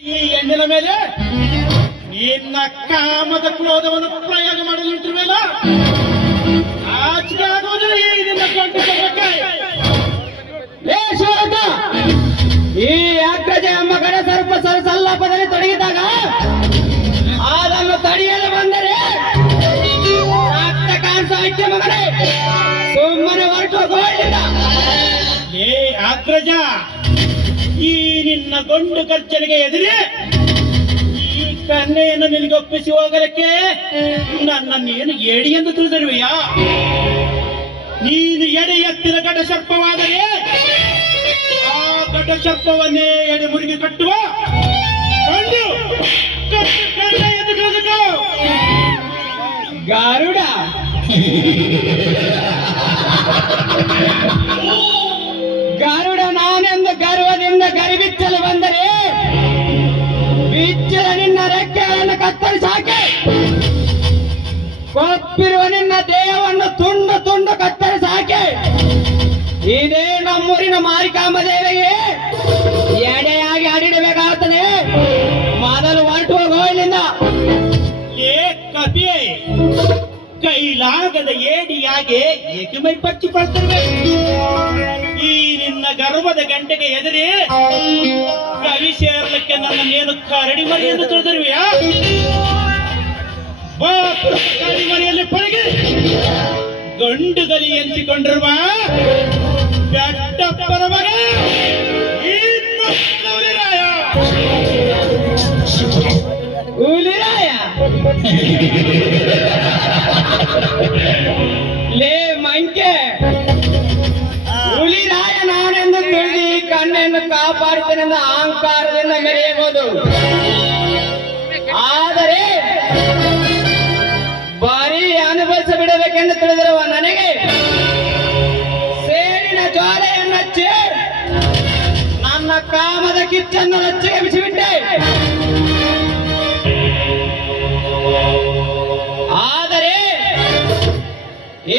ಈ ಹೆಣ್ಣಿನ ಮೇಲೆ ನಿನ್ನ ಕಾಮದ ಕ್ರೋಧವನ್ನು ಪ್ರಯೋಗ ಮಾಡಲು ನಿಂತಿರುವೆಲ್ಲ ಆಚೆ ಆಗೋದು ಈ ನಿನ್ನ ಗಂಟು ಈ ಅಗ್ರಜ ಎಂಬ ಗಡ ಸರ್ಪ ಸಲ್ಲಪದಲ್ಲಿ ತೊಡಗಿದಾಗ ಅದನ್ನು ತಡೆಯಲು ಬಂದರೆ ರಕ್ತ ಕಾಣಿಸೋ ಮಗನೇ ಸುಮ್ಮನೆ ಹೊರಟು ಹೋಗಲಿಲ್ಲ. ಏ ಅಗ್ರಜ, ಈ ನಿನ್ನ ಗೊಂಡು ಗರ್ಜನೆಗೆ ಎದುರಿ ಈ ಕನ್ನೆಯನ್ನು ನಿನಗೆ ಒಪ್ಪಿಸಿ ಹೋಗಲಿಕ್ಕೆ ನನ್ನನ್ನೇನು ಏಡಿ ಎಂದು ತಿಳಿದಿರುವೆಯಾ? ನೀನು ಎಡೆ ಎತ್ತಿನ ಘಟ ಸರ್ಪವಾದರೆ ಆ ಘಟ ಸರ್ಪವನ್ನೇ ಎಡೆ ಮುರುಗಿ ಕಟ್ಟುವ ಗೊಂಡು ಎಂದು ತಿಳಿದುಕೋ. ಗಾರುಡ, ಗಾರುಡ ನಾನೆಂದು ಗರ್ವದಿಂದ ಗರಿಬಿಚ್ಚಲು ಬಂದರೆ ಬಿಚ್ಚಲ ನಿನ್ನ ರೆಕ್ಕೆಗಳನ್ನು ಕತ್ತರಿಸಿ ಹಾಕಿ ಕೊಪ್ಪಿರುವ ನಿನ್ನ ದೇಹವನ್ನು ತುಂಡು ತುಂಡು ಕತ್ತರಿಸಿ ಹಾಕಿ ಇದೇ ನಮ್ಮೂರಿನ ಮಾರಿಕಾಂಬ ದೇವಿಗೆ ಎಡೆಯಾಗಿ ಅಡಿಡಬೇಕಾಗುತ್ತದೆ. ಮೊದಲು ಹೊರಟು ಹೋಗೋ ಇಲ್ಲಿಂದ. ಏ ಕಪಿಯೇ, ಕೈಲಾಗದ ಏಡಿಯಾಗೆ ಏಕೆ ಮೈ ಪಚ್ಚಿಕೊಳ್ತಿರುವೆ? ಈ ನಿನ್ನ ಗರ್ವದ ಗಂಟೆಗೆ ಎದುರಿ ಕವಿ ಸೇರ್ಲಿಕ್ಕೆ ನನ್ನನ್ನೇನು ಕರಡಿ ಮರಿ ಎಂದು ತಿಳಿದಿರುವೆಯಾ? ಕರಡಿ ಮರಿಯಲ್ಲಿ ಪಳಗಿ ಗಂಡು ಗಲಿ ಎಂಚಿಕೊಂಡಿರುವ ಬೆಟ್ಟಪ್ಪನ ಮಗ ಈ ಹುಲಿರಾಯ. ಹುಲಿರಾಯ ಲೇ ಮಂಕೆ, ಹುಲಿರಾಯ ನಾನೆಂದು ತಿಳಿದು ಈ ಕಣ್ಣನ್ನು ಕಾಪಾಡುತ್ತೇನೆಂದ ಅಹಂಕಾರದಿಂದ ಮೆರೆಯಬಹುದು. ಆದರೆ ಬರೀ ಅನುಭವಿಸ ಬಿಡಬೇಕೆಂದು ತಿಳಿದಿರುವ ನನಗೆ ಸೇರಿನ ಜ್ವಾಲೆಯನ್ನಚ್ಚಿ ನನ್ನ ಕಾಮದ ಕಿಚ್ಚನ್ನು ರಚ್ಚಿಗೆ ಬಿಸಿಬಿಟ್ಟೆ. ಆದರೆ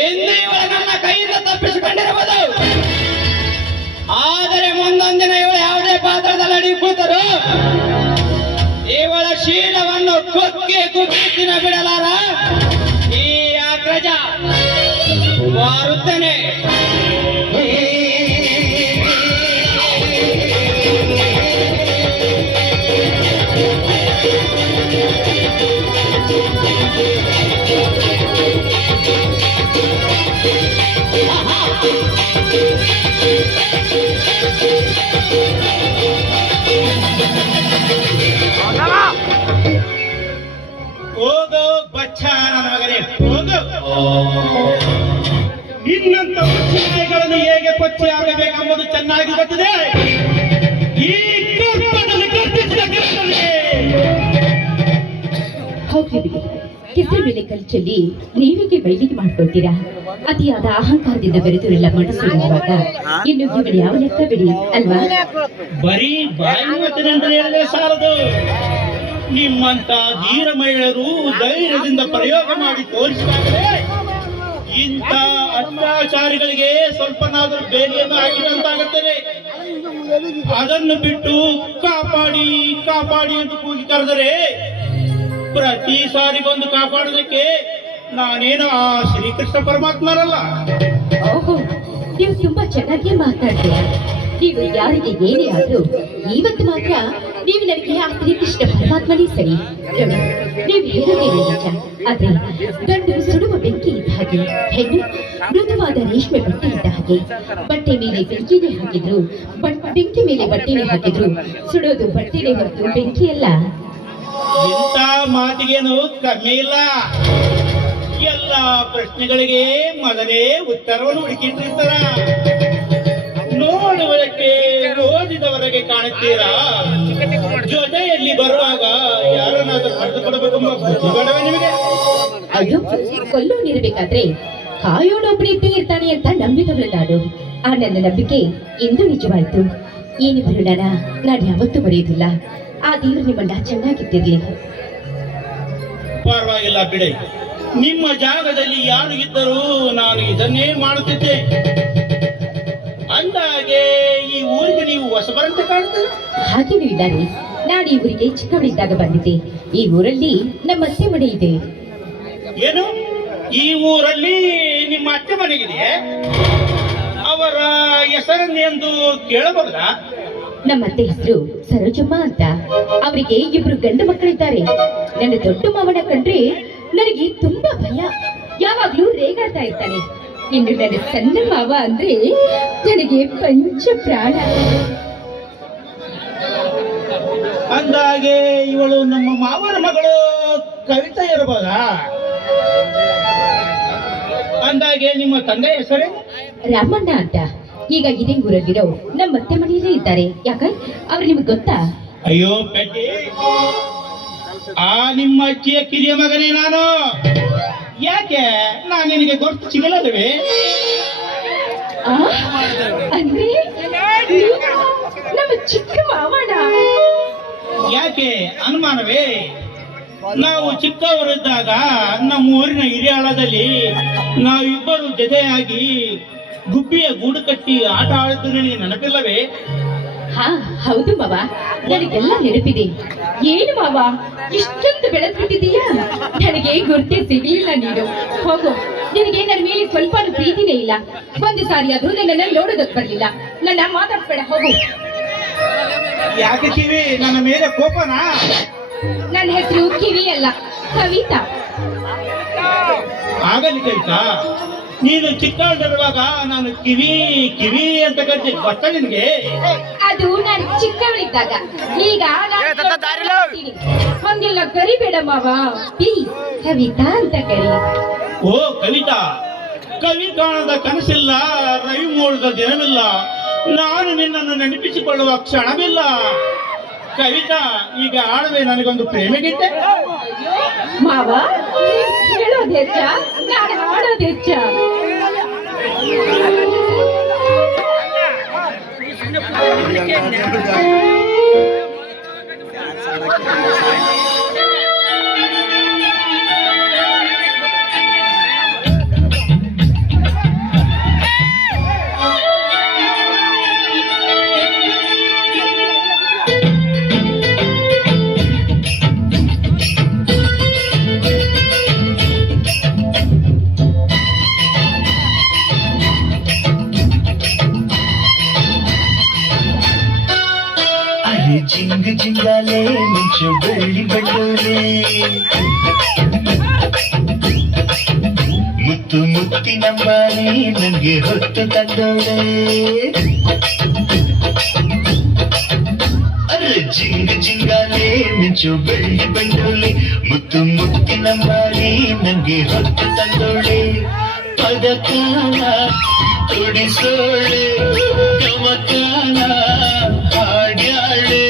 ಎಂದು ಇವಳ ನನ್ನ ಕೈಯಿಂದ ತಪ್ಪಿಸಿಕೊಂಡಿರಬಹುದು. ಆದರೆ ಮುಂದೊಂದಿನ ಇವಳು ಯಾವುದೇ ಪಾತ್ರದಲ್ಲಿ ಅಡಿ ಕೂತರು ಇವಳ ಶೀಲವನ್ನು ಕುಕ್ಕಿ ಕುಕ್ಕಿನ ಬಿಡಲಾರ ಈ ಅಗ್ರಜ ಬರುತ್ತೇನೆ. ಹೋಗೋ ಬಚ್ಚ ನನ್ನ ಮಗನೇ, ಹೋಗು. ನಿನ್ನಂತ ಬಚ್ಚಿಗಳನ್ನು ಹೇಗೆ ಪಚ್ಚೆ ಆಗಬೇಕೆಂಬುದು ಚೆನ್ನಾಗಿ ಗೊತ್ತಿದೆ. ಈ ಗರ್ಭದಲ್ಲಿ ಗರ್ಭಿಸಿದ ಗರ್ಭದಲ್ಲಿ ಹೋಗ್ಲಿ ಬಿಡಿ, ಕೆಸರು ಮೇಲೆ ಕಲ್ಚಲ್ಲಿ ನೀವಿಗೆ ಬೈಲಿಗೆ ಮಾಡ್ಕೊಳ್ತೀರಾ? ಅತಿಯಾದ ಅಹಂಕಾರದಿಂದ ಬೆರೆತಿರಲ್ಲ ಮನಸ್ಸಿರುವಾಗ ಇನ್ನು ಇವಳು ಯಾವ ಲೆಕ್ಕ ಬಿಡಿ ಅಲ್ವಾ? ಬರೀ ಬಾಯಿ ಮಾತಿನಿಂದ ಹೇಳಿದ್ರೆ ಸಾಲದು. ನಿಮ್ಮಂತ ಧೀರ ಮಹಿಳೆಯರು ಧೈರ್ಯದಿಂದ ಪ್ರಯೋಗ ಮಾಡಿ ತೋರಿಸಿದಾಗಲೇ ಇಂಥ ಅತ್ಯಾಚಾರಿಗಳಿಗೆ ಸ್ವಲ್ಪನಾದರೂ ಬೇಲಿಯನ್ನು ಹಾಕಿದಂತಾಗುತ್ತದೆ. ಅದನ್ನು ಬಿಟ್ಟು ಕಾಪಾಡಿ ಕಾಪಾಡಿ ಎಂದು ಕೂಗಿ ಕರೆದರೆ ಪ್ರತಿ ಸಾರಿ ಬಂದು ಕಾಪಾಡೋದಕ್ಕೆ ನಾನೇನು ಆ ಶ್ರೀಕೃಷ್ಣ ಪರಮಾತ್ಮರಲ್ಲ. ಓಹೋ, ನೀವು ತುಂಬಾ ಚೆನ್ನಾಗಿ ಮಾತಾಡ್ತೀರಾ. ನೀವು ಯಾರಿಗೆ ಏನೇ ಆದ್ರೂ ಇವತ್ತು ಮಾತ್ರ ನೀವು ನನಗೆ ಆ ಶ್ರೀಕೃಷ್ಣ ಪರಮಾತ್ಮನೇ ಸರಿ. ರವಿ, ನೀವು ಹೇಳೋದೇನು ನಿಜ. ಆದ್ರೆ ಗಂಡು ಸುಡುವ ಬೆಂಕಿ ಇದ್ದ ಹಾಗೆ, ಹೆಣ್ಣು ಮೃದುವಾದ ರೇಷ್ಮೆ ಬಟ್ಟೆ ಇದ್ದ ಹಾಗೆ. ಬಟ್ಟೆ ಮೇಲೆ ಬೆಂಕಿನೇ ಹಾಕಿದ್ರು, ಬೆಂಕಿ ಮೇಲೆ ಬಟ್ಟೆನೇ ಹಾಕಿದ್ರು ಸುಡೋದು ಬಟ್ಟೆನೇ ಹೊರತು ಬೆಂಕಿ ಅಲ್ಲ. ಇಂಥ ಮಾತಿಗೇನು ಕಮ್ಮಿ ಇಲ್ಲ. ಎಲ್ಲ ಪ್ರಶ್ನೆಗಳಿಗೆ ಮೊದಲೇ ಉತ್ತರವನ್ನು ಹುಡುಕಿಟ್ಟಿರ್ತಾರ. ನೋಡುವುದಕ್ಕೆ ಓದಿದವರೆಗೆ ಕಾಣುತ್ತೀರಾ? ಜೊತೆಯಲ್ಲಿ ಬರುವಾಗ ಯಾರನ್ನಾದ್ರೂ ಕರೆದುಕೊಡಬೇಕೆಂಬ ಬುದ್ಧಿ ಬೇಡವೇ ನಿಮಗೆ? ಅಯ್ಯೋ, ಕೊಲ್ಲೋನಿರ್ಬೇಕಾದ್ರೆ ಕಾಯೋಣೊಬ್ಬನೇ ಇದ್ದೇ ಇರ್ತಾನೆ ಅಂತ ನಂಬಿದವಳು ನಾನು. ಆ ನನ್ನ ನಂಬಿಕೆ ಇಂದು ನಿಜವಾಯ್ತು. ಏನು ಬರೋಣ, ನಾನು ಯಾವತ್ತೂ ಬರೆಯುವುದಿಲ್ಲ. ಆ ದೇವರು ನಿಮ್ಮನ್ನ ಚೆನ್ನಾಗಿಟ್ಟಿರ್ಲಿ. ಪರವಾಗಿಲ್ಲ ಬಿಡಿ. ನಿಮ್ಮ ಜಾಗದಲ್ಲಿ ಯಾರು ಇದ್ದರೂ ನಾನು ಇದನ್ನೇ ಮಾಡುತ್ತಿದ್ದೆ. ಅಂದಾಗೆ ಈ ಊರಿಗೆ ನೀವು ಹೊಸಬರಂತೆ ಕಾಣುತ್ತದೆ. ಹಾಗೇನೂ ಇದ್ದಾರೆ. ನಾನು ಈ ಊರಿಗೆ ಚಿಕ್ಕವಳಿದ್ದಾಗ ಬಂದಿದ್ದೆ. ಈ ಊರಲ್ಲಿ ನಮ್ಮ ಅತ್ತೆ ಮನೆ ಇದೆ. ಏನು, ಈ ಊರಲ್ಲಿ ನಿಮ್ಮ ಅತ್ತೆ ಮನೆಗಿದೆ? ಅವರ ಹೆಸರನ್ನೆಂದು ಕೇಳಬಹುದಾ? ನಮ್ಮ ಅತ್ತೆ ಹೆಸರು ಸರೋಜಮ್ಮ ಅಂತ. ಅವರಿಗೆ ಇಬ್ರು ಗಂಡು ಮಕ್ಕಳಿದ್ದಾರೆ. ನನ್ನ ದೊಡ್ಡ ಮಾವನ ಕಂಡ್ರೆ ನನಗೆ ತುಂಬಾ ಭಯ. ಯಾವಾಗ್ಲೂ ರೇಗಾಡ್ತಾ ಇರ್ತಾನೆ. ಇನ್ನು ನನ್ನ ಸಣ್ಣ ಮಾವ ಅಂದ್ರೆ ನನಗೆ ಪಂಚ ಪ್ರಾಣ. ಅಂದಾಗೆ ಇವಳು ನಮ್ಮ ಮಾವನ ಮಗಳು ಕವಿತಾ ಇರಬಹುದಾ? ಅಂದಾಗೆ ನಿಮ್ಮ ತಂದೆ ಹೆಸರೇ? ರಾಮಣ್ಣ ಅಂತ. ಈಗ ಇದೇ ಊರಲ್ಲಿರೋ ನಮ್ಮ ಅತ್ತೆ ಮನೆಯಲ್ಲೇ ಇದ್ದಾರೆ. ಯಾಕಂದ್ರೆ ಅವ್ರು ನಿಮ್ಗೆ ಗೊತ್ತಾ? ಅಯ್ಯೋ ಪೆಟ್ಟಿ, ಆ ನಿಮ್ಮ ಅಜ್ಜಿಯ ಕಿರಿಯ ಮಗನೇ ನಾನು. ಯಾಕೆ ನಾನು ನಿನಗೆ ಗೊತ್ತು ಸಿಗಲ್ಲವೇ? ಅಂದ್ರೆ ನೀವು ನಮ್ಮ ಚಿಕ್ಕ ಮಾವನ? ಯಾಕೆ ಅನುಮಾನವೇ? ನಾವು ಚಿಕ್ಕವರಿದ್ದಾಗ ನಮ್ಮ ಊರಿನ ಹಿರಿಯಾಳದಲ್ಲಿ ನಾವಿಬ್ಬರು ಜೊತೆಯಾಗಿ ಗುಬ್ಬಿಯ ಗೂಡು ಕಟ್ಟಿ ಆಟ ಆಡುತ್ತಿದ್ರೆ ನೆನಪಿಲ್ಲವೇ? ಹಾ ಹೌದು ಮಾವ, ನನಗೆಲ್ಲ ನೆನಪಿದೆ. ಏನು ಮಾವ ಇಷ್ಟೊಂದು ಬೆಳೆದ್ಬಿಟ್ಟಿದೀಯಾ? ನನಗೆ ಗುರ್ತೇ ಸಿಗ್ಲಿಲ್ಲ ನೀನು. ಹೋಗು, ನಿನಗೆ ನನ್ನ ಮೇಲೆ ಸ್ವಲ್ಪ ಪ್ರೀತಿನೇ ಇಲ್ಲ. ಒಂದು ಸಾರಿ ಆದ್ರೂ ನನ್ನನ್ನು ನೋಡೋದಕ್ಕೆ ಬರ್ಲಿಲ್ಲ. ನನ್ನ ಮಾತಾಡ್ಬೇಡ, ಹೋಗು. ಯಾಕೆ ಕಿವಿ, ನನ್ನ ಮೇಲೆ ಕೋಪನಾ? ನನ್ನ ಹೆಸರು ಕಿವಿ ಅಲ್ಲ, ಕವಿತಾ. ಆಗಲಿ ಕವಿತಾ, ನೀನು ಚಿಕ್ಕವಳಿರುವಾಗ ನಾನು ಕಿವಿ ಕಿವಿ ಅಂತ ಕರಿತೆ, ಗೊತ್ತಾ ನಿನ್ಗೆ? ಅದು ನಾನು ಚಿಕ್ಕವಳಿದ್ದಾಗ. ಈಗ ಹಂಗೆಲ್ಲ ಕರಿಬೇಡ ಮಾವ, ಪ್ಲೀಸ್ ಕವಿತಾ ಅಂತ ಕರಿ. ಓ ಕವಿತಾ, ಕವಿ ಕಾಣದ ಕನಸಿಲ್ಲ, ರವಿ ಮೂಡದ ದಿನವಿಲ್ಲ, ನಾನು ನಿನ್ನನ್ನು ನೆನಪಿಸಿಕೊಳ್ಳುವ ಕ್ಷಣವಿಲ್ಲ. ಕವಿತಾ, ಈಗ ಆಡವೆ ನನಗೊಂದು ಪ್ರೇಮ ಗೀತೆ? ಮಾವ ಹೇಳೋದು ಹೆಚ್ಚ, ನಾನು ಹಾಡೋದು ಹೆಚ್ಚ. ಜಿಂಗ ಜಿಂಗಾಲೆ ಮಿಂಚು ಬೆಳ್ಳಿ ಬಂಡೋಲೆ, ಮುತ್ತು ಮುತ್ತಿನಂಬಾನೆ ನನಗೆ ಹೊತ್ತು ತಂದೋಳೆ. ಅರೆ ಜಿಂಗ ಜಿಂಗಾಲೆ ಮಿಂಚು ಬೆಳ್ಳಿ ಬಂಡೋಲೆ, ಮುತ್ತು ಮುತ್ತಿನಂಬಾನೆ ನನಗೆ ಹೊತ್ತು ತಂದೋಳೆ. ಪದಕಾಲ ತುಡಿಸೋಳೆ, ಗಮಕಾಲ ಹಾಡ್ಯಾಳೆ.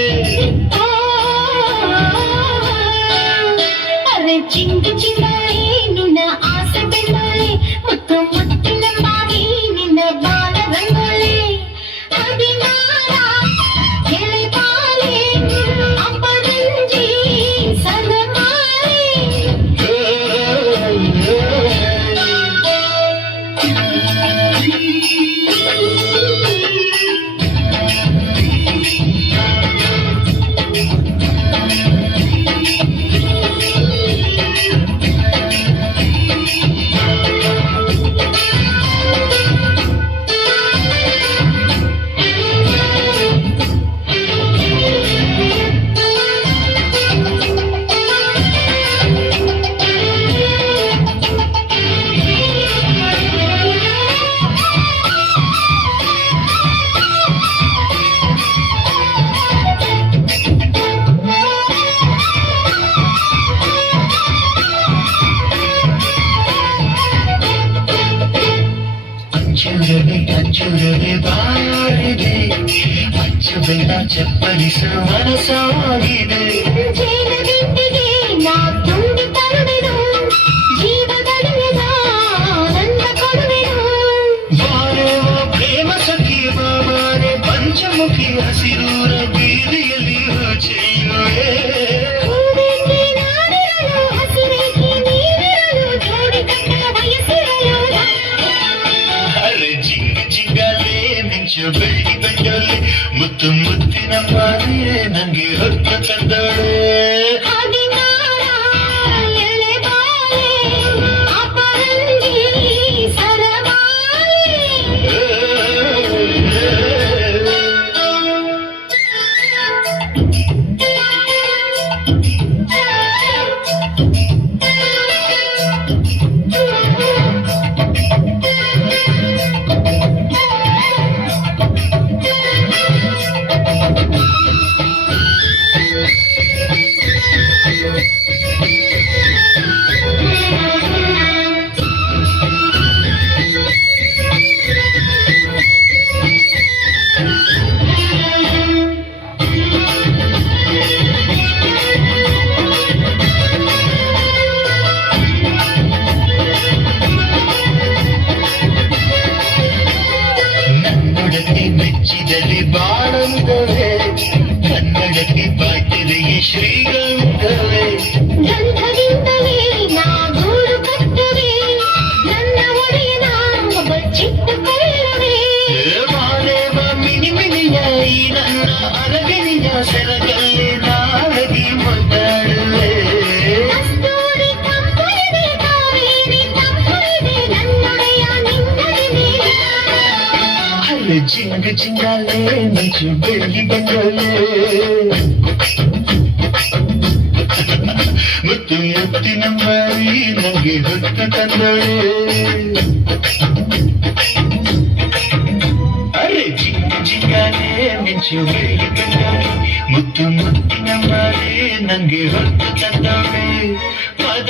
ಚಿಂಗ ಚಿಂಗಾಯಿ ನಿನ್ನ ಆಸೆ ಬೆಂಗಾಳಿ, ಮುತ್ತು ಮುತ್ತಿನ ಬಾಗಿ ನಿನ್ನ ಬಾಳ ರಂಗೋಳಿ. ಹದಿನಾರ ಎಳೆ ಬಾಳೆ ಅಪರಂಜಿ ಸದಮಾಳಿ. ಅಂಚುರನೆ ಬಾರಿದೆ, ಅಚ್ಚು ಬೆಲ್ಲ ಚಪ್ಪಲಿಸು ಮನಸಾಗಿದೆ. ಜೀವದಿಂದಿಗೆ ನಾ ತುಂಬಿ ತರುವೆನು, ಜೀವಗಳೆಲ್ಲ ನನ್ನ ಕೊಡುವೆನು. ಬಾರುವ ಪ್ರೇಮ ಸಖಿ ಬಾಬಾನೆ ಪಂಚಮುಖಿ ಹಸಿರೂರ ಬೀದಿಯಲ್ಲಿ ಚೆಯ್ಯುವೆ. ಹೂವೆಂದೆ ನಾನಿರಲು, ಹಸಿರೇಕೆ ನೀನಿರಲು, ಜೋಡಿ ಕಟ್ಟ ಬಯಸಿರಲು. ಅರೆ ಜಿಂಗ ಜಿಂಗಾಲೆ ಮಿಂಚು ಬೆಳ್ಳಿ ಬಂಡೋಲೆ, ಮುತ್ತು ಮುತ್ತಿನ ಬಾರಿಯೇ ನಂಗೆ ಹೊತ್ತ ಬಂಗಾಲೆ ಮಿಂಚು ಬೆಳ್ಳಿ ಬಂಗಾಲೆ ಮುತ್ತು ಮುತ್ತಿನ ಮಾರಿ ನಂಗೆ ಹೊತ್ತ ತಂದಳೆ ಅರೆ ಜಿಂಗ ಜಿಂಗಾಲೆ ಮಿಂಚು ಬೆಳ್ಳಿ ಬಂಗಾಲೆ ಮುತ್ತು ಮುತ್ತಿನ ಮಾರಿ ನಂಗೆ ಹೊತ್ತ ತಂದಳೆ ಪದ